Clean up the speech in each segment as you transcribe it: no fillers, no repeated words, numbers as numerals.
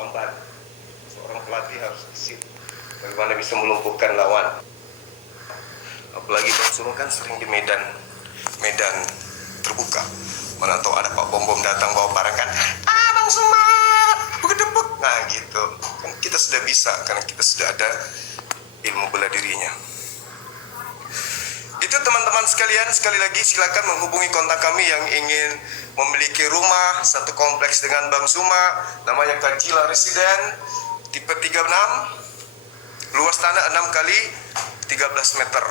lambat. Seorang pelatih harus gesit bagaimana bisa melumpuhkan lawan. Apalagi Bang Suma kan sering di medan terbuka. Mana tahu ada Pak Bom datang bawa parang kan, Bang Suma, begedebek. Nah gitu, kan kita sudah bisa karena kita sudah ada ilmu bela dirinya. Itu teman-teman sekalian, sekali lagi silakan menghubungi kontak kami yang ingin memiliki rumah satu kompleks dengan Bang Suma, namanya Kacila Residen, tipe 36, luas tanah 6 kali 13 meter.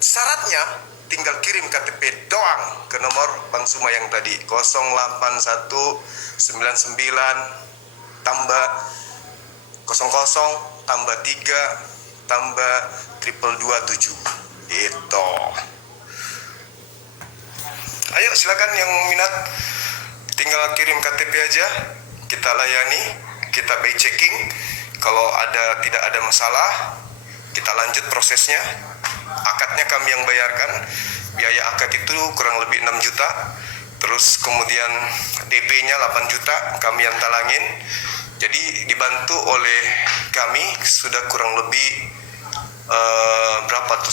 Syaratnya tinggal kirim KTP doang ke nomor Bang Suma yang tadi 08199 tambah 00 tambah 3 tambah 227 itu. Ayo silakan yang minat tinggal kirim KTP aja, kita layani, kita by checking. Kalau tidak ada masalah, kita lanjut prosesnya. Akadnya kami yang bayarkan. Biaya akad itu kurang lebih 6 juta. Terus kemudian DP-nya 8 juta kami yang talangin. Jadi dibantu oleh kami sudah kurang lebih berapa tuh,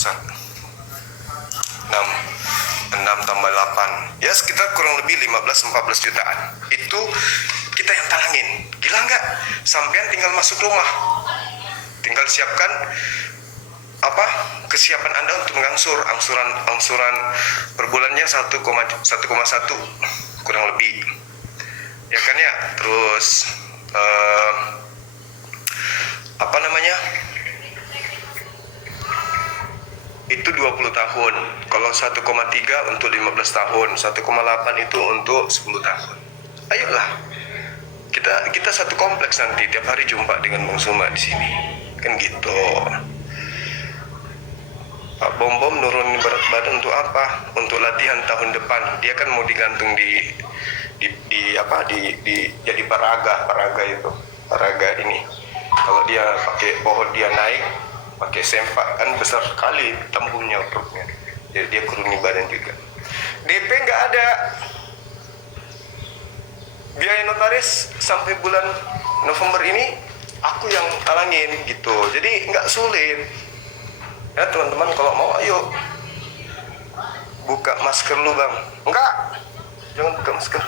6 tambah 8, ya sekitar kurang lebih 15-14 jutaan. Itu kita yang talangin. Gila nggak? Sampean tinggal masuk rumah, tinggal siapkan kesiapan Anda untuk mengangsur. Angsuran per bulannya 1,1 kurang lebih, ya kan ya. Terus itu 20 tahun. Kalau 1,3 untuk 15 tahun, 1,8 itu untuk 10 tahun. Ayolah, kita satu kompleks nanti tiap hari jumpa dengan Bang Suma di sini, kan gitu. Pak Bom nurunin berat badan untuk apa? Untuk latihan tahun depan. Dia kan mau digantung di jadi paraga itu. Paraga ini. Kalau dia pakai pohon dia naik, pakai sempak kan besar sekali tambungnya perutnya. Jadi dia kuruni badan juga. DP nggak ada. Biaya notaris sampai bulan November ini aku yang talangin gitu. Jadi nggak sulit. Ya teman-teman, kalau mau ayo buka masker lu bang. Enggak, jangan buka masker.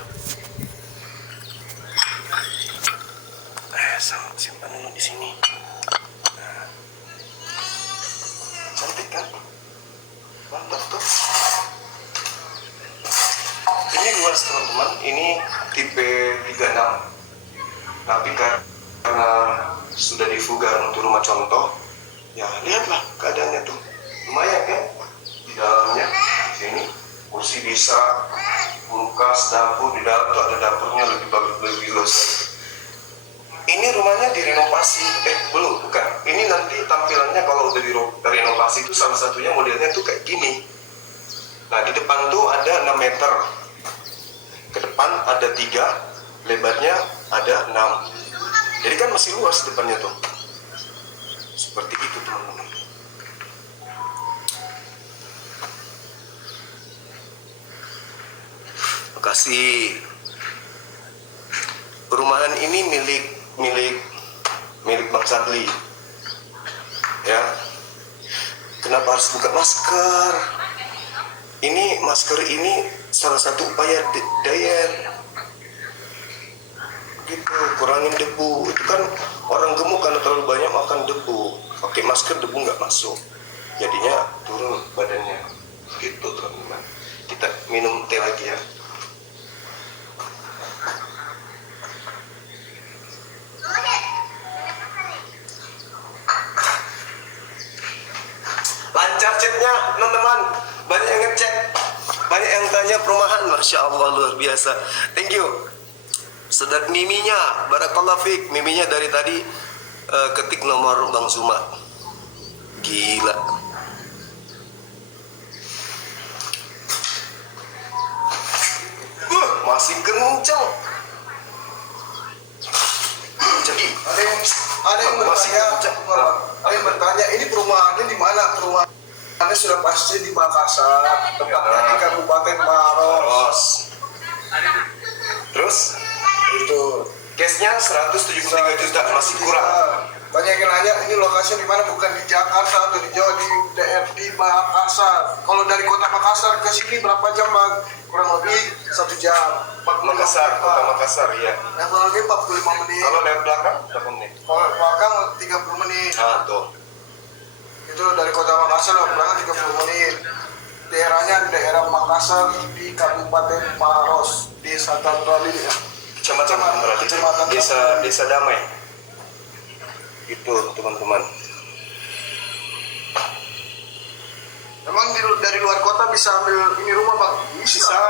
Simpan dulu di sini. Nah. Cantik kan? Mantap tuh. Ini luas teman-teman. Ini tipe 36. Tapi karena sudah difugar untuk rumah contoh, ya lihatlah keadaannya tuh. Lumayan kan? Di dalamnya, di sini kursi bisa, kulkas, dapur. Di dalam tuh ada dapurnya lebih bagus, lebih luas lagi. Ini rumahnya direnovasi, bukan. Ini nanti tampilannya kalau udah direnovasi itu salah satunya modelnya tuh kayak gini. Nah di depan tuh ada 6 meter, ke depan ada 3, lebarnya ada 6. Jadi kan masih luas depannya tuh. Seperti itu teman-teman. Makasih. Perumahan ini milik Bang Sadli. Ya. Kenapa harus buka masker? Ini masker ini salah satu upaya diet. Gitu, kurangin debu. Itu kan orang gemuk karena terlalu banyak makan debu. Pakai masker debu nggak masuk. Jadinya turun badannya. Gitu teman-teman. Kita minum teh lagi ya. Lancar chatnya teman-teman, banyak yang ngecek, banyak yang tanya perumahan. Masya Allah luar biasa, thank you. Sedap Miminya, barakallah fiq. Miminya dari tadi ketik nomor Bang Suma. Gila. Masih kencang. Jadi ada yang bertanya ini perumahannya di mana? Perumahannya sudah pasti di Makassar, tepatnya di Kabupaten Maros. Terus Itu Cashnya 173 juta, masih kurang. Banyak yang nanya ini lokasinya di mana, bukan di Jakarta atau di Jawa, di daerah di Makassar. Kalau dari kota Makassar ke sini berapa jam bang? Kurang lebih 1 jam. Makassar, kota Makassar, iya. Yang kurang lebih 45 menit. Kalau lewat belakang berapa menit? Kalau belakang 30 menit. Ah, tuh. Itu dari kota Makassar lewat belakang 30 menit. Daerahnya di daerah Makassar di Kabupaten Maros, Desa Tantuali ya. Kecamatan desa Damai. Itu teman-teman. Emang dari luar kota bisa ambil ini rumah bang? Bisa.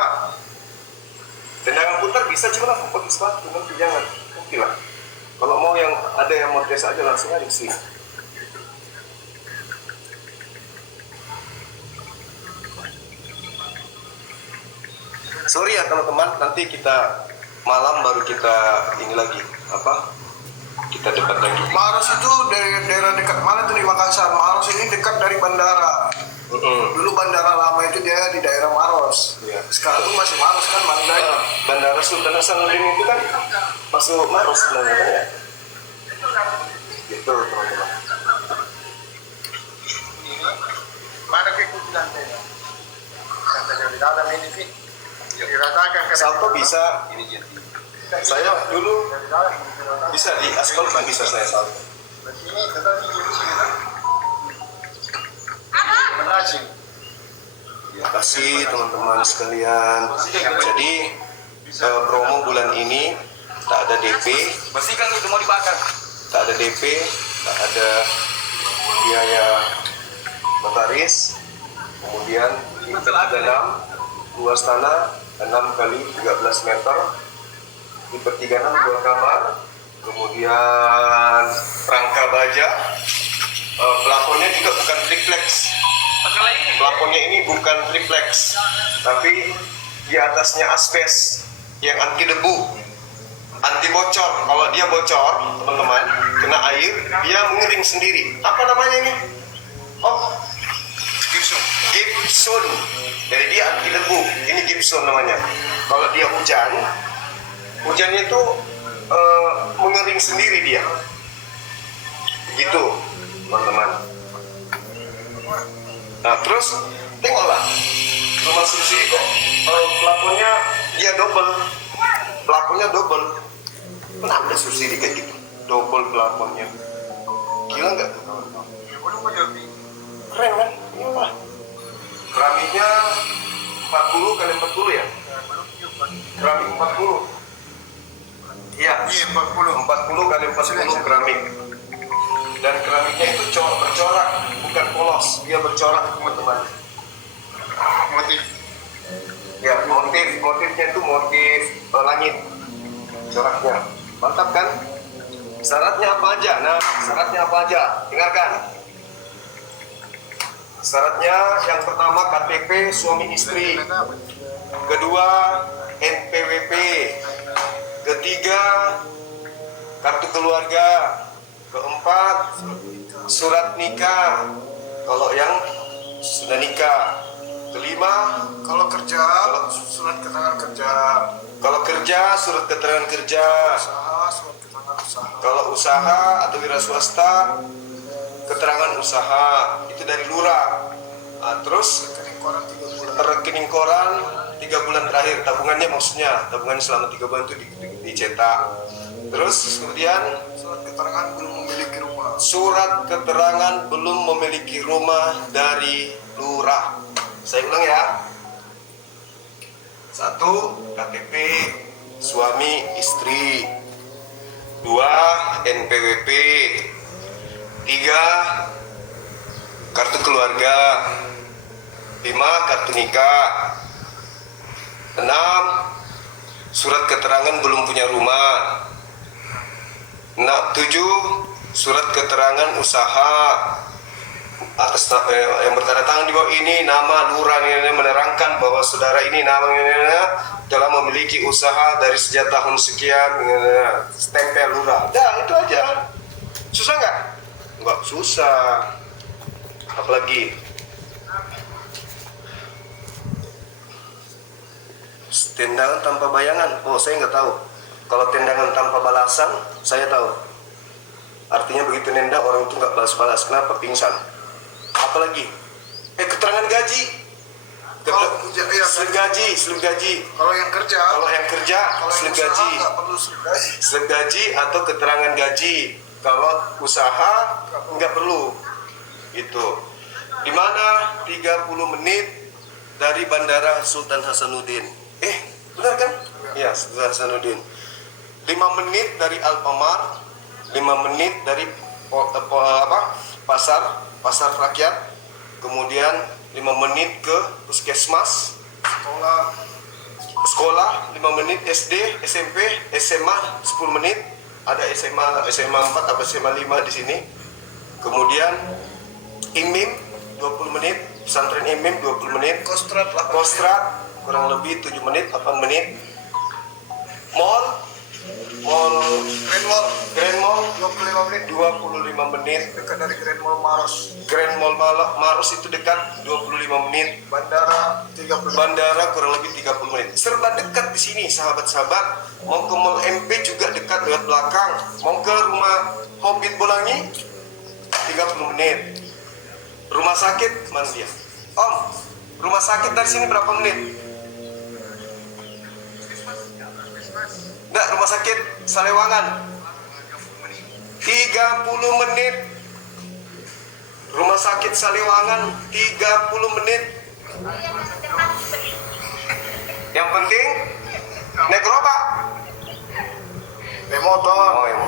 Tendangan putar bisa, cuma pakai sepatu, nanti jangan. Nanti lah. Kalau mau yang ada yang mau tes aja langsung aja sih. Sorry ya teman-teman, nanti kita malam baru kita ini lagi kita debat lagi. Maros itu dari daerah dekat mana tuh di Makassar? Maros ini dekat dari bandara. Dulu bandara lama itu dia di daerah Maros. Ya. Sekarang tuh masih Maros kan, Mandai. Bandara Sultan Hasanuddin itu kan masuk Maros sebenarnya kan ya. Gitu teman-teman. Mana kekuatan dia? Katanya di dalam ini sih. Diratakan ke Salto bisa. Saya dulu bisa di aspal kan bisa saya salto. Ini tetapi jadi sih kita. Berhasil. Terima kasih teman-teman sekalian. Jadi promo bulan ini tak ada DP. Bersihkan itu mau dibakar. Tak ada DP, tak ada biaya notaris. Kemudian di dalam luas tanah 6 kali 13 meter. Di pertigaan 2 kamar. Kemudian rangka baja. Plafonnya juga bukan triplex. Plafonnya ini bukan triplex, tapi di atasnya asbes yang anti debu, anti bocor. Kalau dia bocor, teman-teman, kena air, dia mengering sendiri. Apa namanya ini? Oh, Gibson. Jadi dia anti debu. Ini Gibson namanya. Kalau dia hujannya itu mengering sendiri dia. Begitu, teman-teman. Nah, terus tengoklah rumah Susi kok plafonnya dia plafonnya double. Kenapa Susi kayak gitu? Double plafonnya. Gila nggak tuh? Keren kan? Iya lah. Keramiknya 40 kali 40 ya? Keramik 40. Iya, 40 kali 40 keramik. Dan keramiknya itu bercorak, bukan polos, dia bercorak teman-teman. Motif. Ya, motifnya itu motif langit, coraknya. Mantap kan? Syaratnya apa aja? Nah, syaratnya apa aja? Dengarkan. Syaratnya yang pertama KTP suami istri, kedua NPWP, ketiga kartu keluarga, keempat surat nikah kalau yang sudah nikah, kelima Kalau kerja, surat keterangan kerja. kalau kerja surat keterangan kerja, Usaha, surat keterangan usaha. kalau usaha atau wira swasta keterangan usaha itu dari lurah. Nah, terus Rekening koran 3 bulan. rekening koran 3 bulan terakhir, tabungannya maksudnya tabungannya selama 3 bulan itu dicetak. Terus kemudian Surat keterangan belum memiliki rumah. surat keterangan belum memiliki rumah dari lurah. Saya ulang ya. 1. KTP suami istri. 2. NPWP. 3. Kartu keluarga. 5. Kartu nikah. 6. Surat keterangan belum punya rumah. 7. Surat keterangan usaha atas yang bertanda tangan di bawah ini, nama lurah ini menerangkan bahwa saudara ini namanya telah memiliki usaha dari sejak tahun sekian, stempel lurah. Dah, itu aja. Susah nggak? Nggak susah. Apalagi tendangan tanpa bayangan. Oh, saya nggak tahu. Kalau tendangan tanpa balasan, saya tahu. Artinya begitu nendang orang itu nggak balas-balas. Kenapa? Pingsan. Apalagi? Keterangan gaji. Slip gaji. Kalau yang kerja, Kalau yang kerja, kalau slip yang usaha gaji. nggak perlu slip gaji. Slip gaji atau keterangan gaji. Kalau usaha nggak perlu. Itu. Di mana 30 menit dari Bandara Sultan Hasanuddin. Benar kan? Ya, Sultan Hasanuddin. 5 menit dari Alfamart, 5 menit dari pasar rakyat, kemudian 5 menit ke puskesmas, sekolah 5 menit, SD, SMP, SMA 10 menit, ada SMA 4 atau SMA 5 di sini. Kemudian IMIM 20 menit, pesantren IMIM 20 menit, Kostrat lah. Kostrat kurang lebih 7 menit, 8 menit. Grand Mall 25 menit. 25 menit. Dekat dari Grand Mall Maros. Grand Mall Maros itu dekat 25 menit. Bandara 30 menit. Bandara kurang lebih 30 menit. Serba dekat di sini, sahabat-sahabat. Mau ke Mall MP juga dekat lewat belakang. Mau ke rumah Hobbit Bolangi 30 menit. Rumah sakit mana dia? Om, rumah sakit dari sini berapa menit? Enggak, rumah sakit Salewangan 30 menit. Rumah sakit Salewangan 30 menit. Yang penting naik gerobak. Naik motor. Oh, yang